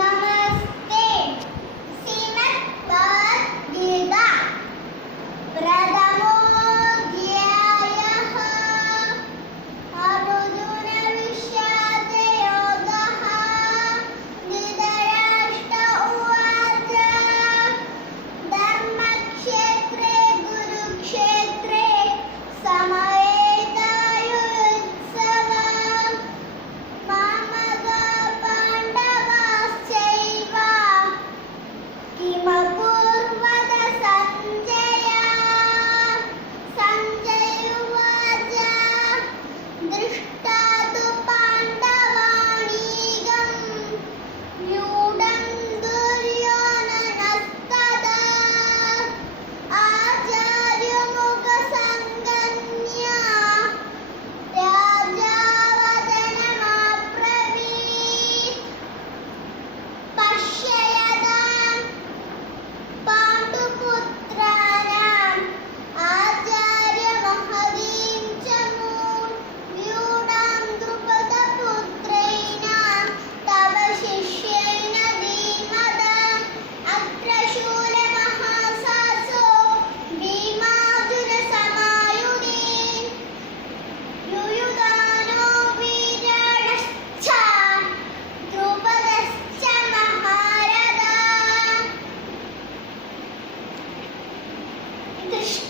நம Yeah.